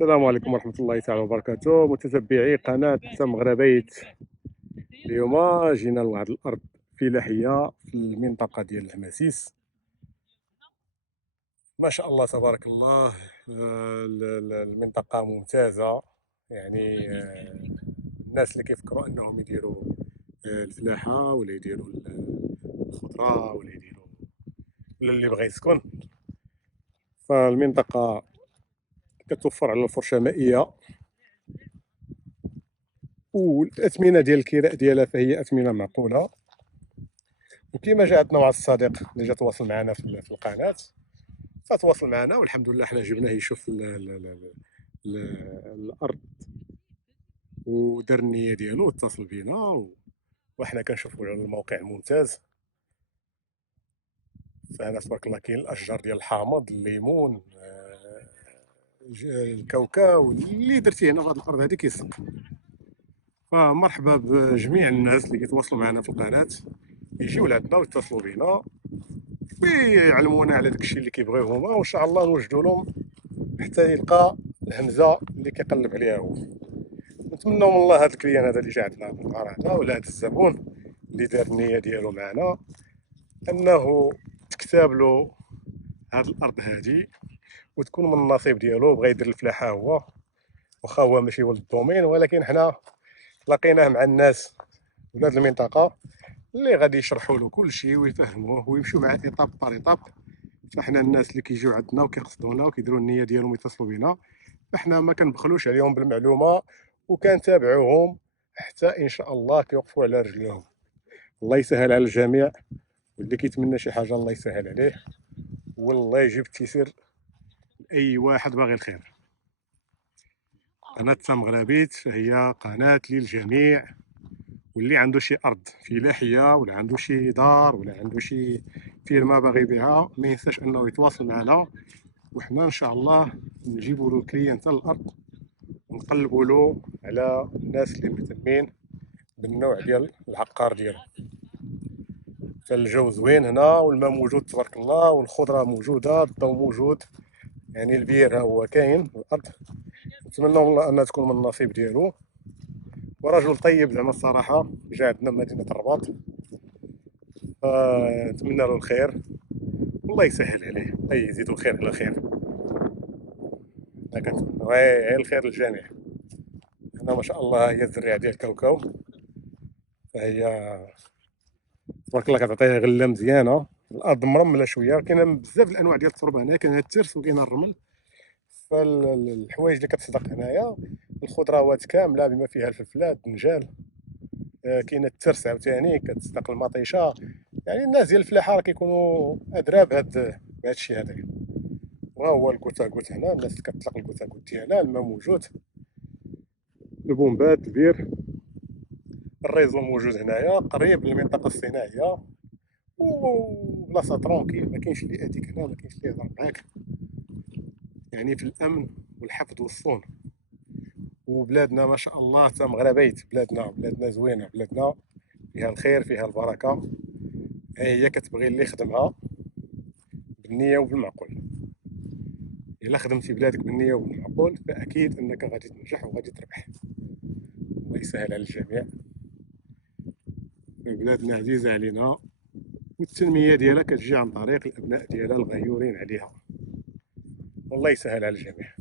السلام عليكم ورحمة الله تعالى وبركاته، متتبعي قناة مغربيت. اليوم جينا لواحد الأرض فلاحية في المنطقة ديال العماسيس. ما شاء الله تبارك الله. المنطقة ممتازة، يعني الناس اللي كيفكروا أنهم يديروا الفلاحة ولا يديروا الخضرة ولا يديروا ولا اللي بغى يسكن، فالمنطقة كتوفر على الفرشة مائية، والأثمنة ديال الكراء ديالها فهي أثمنة معقولة. وكيما جا عندنا واحد الصديق اللي جا تواصل معنا في القناة، فتواصل معنا والحمد لله حنا جبناه يشوف الأرض ودار النية ديالو واتصل بينا، وحنا كنشوفوا الموقع الممتاز. فهنا تبارك الله كاين الأشجار ديال الحامض، الليمون، الكاوكاو اللي درتي هنا في هذه الأرض هذه كيصلح. فمرحبا بجميع الناس اللي كيتواصلوا معنا في القناة، يجيو لعندنا ويتصلوا بينا ويعلمونا على داكشي اللي كيبغيو هما، وان شاء الله نوجدوا لهم حتى يلقى الهمزه اللي كيقلب عليها هو. نتمنوا من الله هذا الكليان هذا اللي جا عندنا في النهار هذا، ولا هذا الزبون اللي دار النيه ديالو معنا، انه تكتاب له هاد الارض هادي وتكون من النصيب ديالو. بغى يدير الفلاحه هو، واخا هو ماشي ولد الدومين، ولكن حنا لقيناه مع الناس ولاد المنطقه اللي غادي يشرحوا له كل شيء ويفهموه ويمشوا معاه ايطاب بار ايطاب. فاحنا الناس اللي كيجيو عندنا وكيقصدونا وكيديروا النيه ديالهم يتصلوا بينا، فاحنا ما كنبخلوش عليهم بالمعلومه، وكنتابعوهم حتى ان شاء الله كيوقفوا على رجلهم. الله يسهل على الجميع، واللي كيتمنى شي حاجه الله يسهل عليه، والله يجيب التيسير لاي واحد باغي الخير. قناه مغربيت فهي قناه للجميع، واللي عنده شي ارض فلاحيه ولا عنده شي دار ولا عنده شي فيرما باغي يبيعها، ما ينساش انه يتواصل معنا، وحنا ان شاء الله نجيبوا له الكليان تاع الارض ونقلبوا له على الناس اللي مهتمين بالنوع ديال العقار ديالو. فالجو زوين هنا، والماء موجود تبارك الله، والخضره موجوده، الضوء موجود، يعني البير ها هو كاين في الارض. نتمنى والله انها تكون من النصيب ديالو، ورجل طيب زعما الصراحه جا عندنا مدينه الرباط، فنتمنى له الخير والله يسهل عليه، الله يزيدو الخير على خير. انا كنتمنى غير الخير للجميع. هنا ما شاء الله هي الزريعه ديال الكاوكاو، فهي تبارك الله كتعطي غله مزيانه. الارض مرمله شويه، كاين بزاف الانواع ديال التربه هنا، كاين الترس وكاين الرمل. فالحوايج اللي كتصدق هنايا الخضروات كامله بما فيها الفلفلات، الدنجال، كاين الترس عاوتاني كتصدق المطيشه. يعني الناس ديال الفلاحه راه كيكونوا ادرى بهذا الشيء هذا. وها هو الكوتاكوت هنا، الناس كتطلق الكوتاكوت ديالها، الماء موجود، البومبات، البير، الريزو موجود هنايا قريب للمنطقه الصناعيه، وبلاصه ترونكيل، ما كاينش اللي يأذيك هنا، ما كاينش اللي يهضر معاك، يعني في الامن والحفظ والصون. وبلادنا ما شاء الله تا مغربيت، بلادنا زوينه، بلادنا فيها الخير فيها البركه. هي كتبغي اللي يخدمها بالنيه وبالمعقول. الا خدمتي بلادك بالنيه وبالمعقول فاكيد انك غادي تنجح وغادي تربح. الله يسهل على الجميع. بلادنا عزيزه علينا، والتنميه ديالها كتجي عن طريق الابناء ديالها الغيورين عليها. والله يسهل على الجميع.